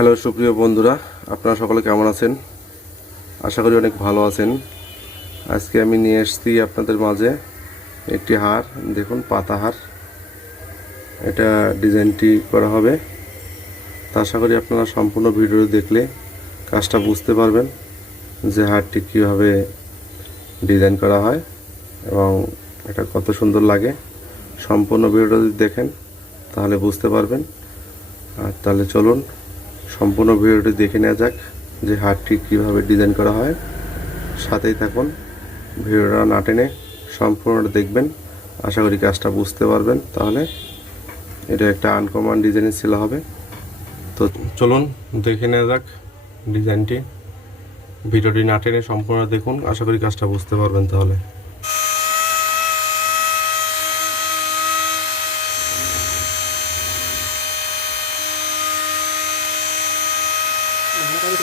Hello, সুপ্রিয় বন্ধুরা, আপনারা সকলে কেমন আছেন? আশা করি অনেক ভালো আছেন। আজকে আমি নিয়ে এসেছি আপনাদের মাঝে একটি হার। দেখুন, পাতা হার। এটা ডিজাইনটি করা হবে। তা আশা করি আপনারা সম্পূর্ণ ভিডিও দেখলে কাজটা বুঝতে পারবেন যে হারটি কীভাবে ডিজাইন করা হয় এবং এটা কত সুন্দর লাগে। সম্পূর্ণ ভিডিওটা যদি দেখেন, তাহলে বুঝতে পারবেন। আর তাহলে চলুন সম্পূর্ণ ভিডিওটি দেখে নেওয়া যাক যে হারটি কীভাবে ডিজাইন করা হয়। সাথেই থাকুন, ভিডিওটা না টেনে সম্পূর্ণটা দেখবেন। আশা করি কাজটা বুঝতে পারবেন। তাহলে এটা একটা আনকমন ডিজাইনের ছিল হবে। তো চলুন দেখে নেওয়া যাক ডিজাইনটি ভিডিওটি না টেনে সম্পূর্ণ দেখুন। আশা করি কাজটা বুঝতে পারবেন তাহলে। 응.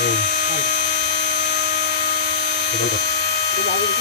음. 아. 이거 이거. 이거 아버지.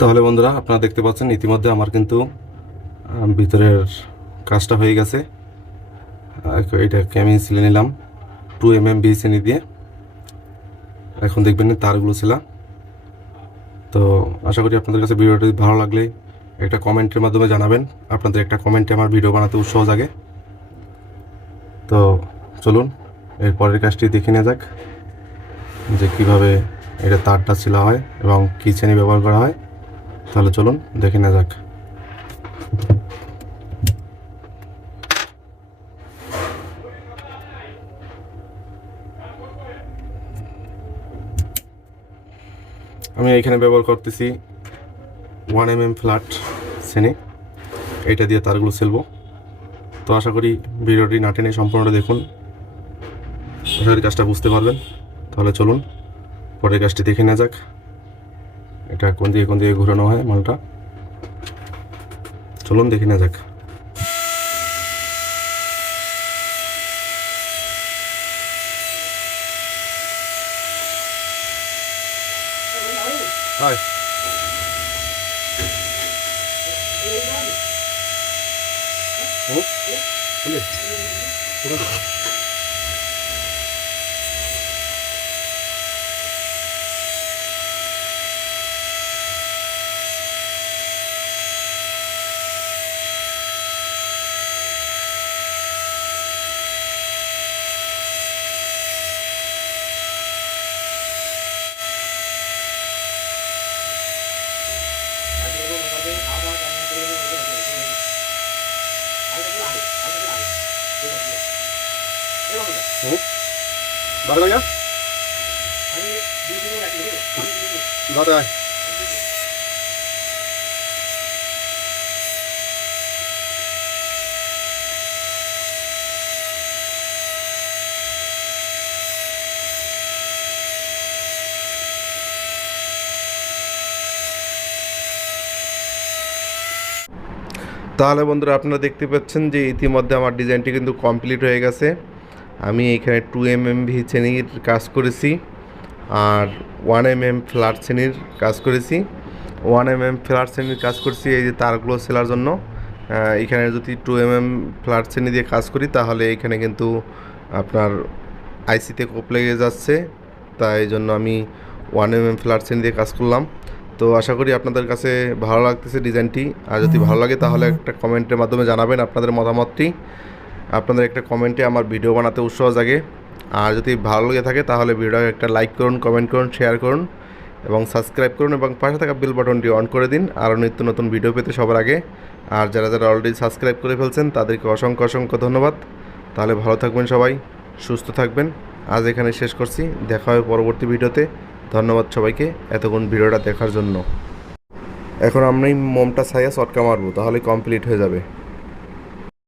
তাহলে বন্ধুরা, আপনারা দেখতে পাচ্ছেন ইতিমধ্যে আমার কিন্তু ভিতরের কাজটা হয়ে গেছে। এটাকে আমি সিলে নিলাম টু এম এম বিএসএনই দিয়ে। এখন দেখবেন তারগুলো ছিলাম তো আশা করি আপনাদের কাছে ভিডিওটি ভালো লাগলে একটা কমেন্টের মাধ্যমে জানাবেন। আপনাদের একটা কমেন্টে আমার ভিডিও বানাতে উৎসাহ জাগে। তো চলুন, এর পরের কাজটি দেখে নেওয়া যাক যে কীভাবে এটা তারটা ছিলা হয় এবং কী চেনি ব্যবহার করা হয়। তাহলে চলুন, দেখে নেওয়া যাক। আমি এখানে ব্যবহার করতেছি ওয়ান এম এম ফ্ল্যাট শ্রেণি। এটা দিয়ে তারগুলো সেলবো তো আশা করি ভিডিওটি না টেনে সম্পূর্ণটা দেখুন। আশা করি কাজটা বুঝতে পারবেন। তাহলে চলুন, পরের কাজটি দেখে নেওয়া যাক। এটা কোন দিকে কোন দিকে ঘোরানো হয় মালটা? চলুন দেখি না যাক। হয় হুম? তাহলে বন্ধুরা আপনারা দেখতে পাচ্ছেন যে ইতিমধ্যে আমার ডিজাইনটি কিন্তু কমপ্লিট হয়ে গেছে। আমি এখানে টু এম এম ভি শ্রেণির কাজ করেছি আর ওয়ান এম এম ফ্ল্যাট শ্রেণির কাজ করেছি। ওয়ান এম এম ফ্ল্যাট শ্রেণির কাজ করছি এই যে তারগুলো সেলার জন্য। এখানে যদি টু এম এম ফ্ল্যাট শ্রেণি দিয়ে কাজ করি তাহলে এখানে কিন্তু আপনার আইসিতে কোপ লেগে যাচ্ছে। তাই জন্য আমি ওয়ান এম এম ফ্ল্যাট শ্রেণি দিয়ে কাজ করলাম। তো আশা করি আপনাদের কাছে ভালো লাগতেছে ডিজাইনটি। আর যদি ভালো লাগে তাহলে একটা কমেন্টের মাধ্যমে জানাবেন আপনাদের মতামতটি। আপনাদের একটা কমেন্টে আমার ভিডিও বানাতে উৎসাহ জাগে। আর যদি ভালো লেগে থাকে, তাহলে ভিডিওটাকে একটা লাইক করুন কমেন্ট করুন শেয়ার করুন, এবং সাবস্ক্রাইব করুন, এবং পাশে থাকা বেল বাটনটি অন করে দিন। আরও নিত্য নতুন ভিডিও পেতে সবার আগে। আর যারা যারা অলরেডি সাবস্ক্রাইব করে ফেলছেন, তাদেরকে অসংখ্য অসংখ্য ধন্যবাদ। তাহলে ভালো থাকবেন সবাই, সুস্থ থাকবেন। আজ এখানে শেষ করছি। দেখা হবে পরবর্তী ভিডিওতে। ধন্যবাদ সবাইকে এতক্ষণ ভিডিওটা দেখার জন্য। এখন এই মোমটা ছাইয়া চটকা মারবো, তাহলে কমপ্লিট হয়ে যাবে।